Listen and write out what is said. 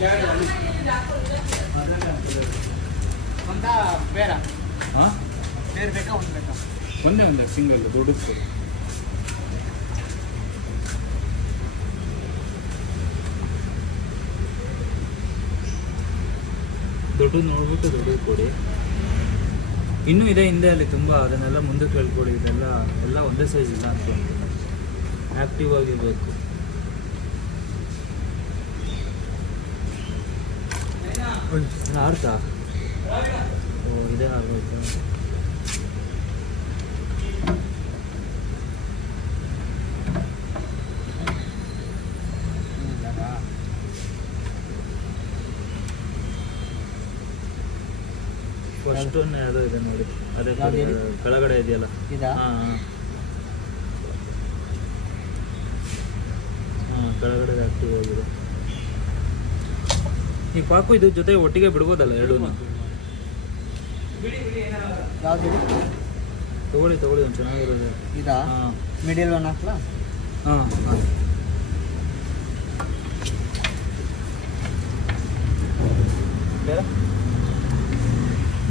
ಬೇರೆ ಹಾಂ ಬೇರೆ ಬೇಕಾ ಒಂದು ಬೇಕಾ? ಒಂದೇ ಒಂದೇ ಸಿಂಗಲ್ ದೊಡ್ಡದು ಸರ್. ದೊಡ್ಡದು ನೋಡ್ಬಿಟ್ಟು ದೊಡ್ಡದು ಕೊಡಿ. ಇನ್ನೂ ಇದೆ ಹಿಂದೆ ಅಲ್ಲಿ ತುಂಬ, ಅದನ್ನೆಲ್ಲ ಮುಂದಕ್ಕೆ ಹೇಳ್ಕೊಡಿ. ಇದೆಲ್ಲ ಎಲ್ಲ ಒಂದೇ ಸೈಜ್ ಇಲ್ಲ ಅಂತ ಆ್ಯಕ್ಟಿವ್ ಆಗಿರಬೇಕು. ಆಡ್ತಾ ಓ ಇದೇ ಆಗೋಯ್ತು. ಫಸ್ಟ್ ಒನ್ ಯಾವುದೋ ಇದೆ ನೋಡಿ, ಅದೇ ಕೆಳಗಡೆ ಇದೆಯಲ್ಲ. ಹಾಂ ಕೆಳಗಡೆ ಆ್ಯಕ್ಟಿವ್ ಆಗಿದೆ. ಈಗ ಪಾಕು ಇದು ಜೊತೆ ಒಟ್ಟಿಗೆ ಬಿಡ್ಬೋದಲ್ಲ ಎರಡೂ? ತಗೊಳ್ಳಿ ಒಂದು ಚೆನ್ನಾಗಿರೋದು. ಇದಾ? ಹಾಂ ಮಿಡಿಲ್ ಒನ್ ಹಾಕ್ಲಾ? ಹಾಂ ಹಾಂ ಬೇರೆ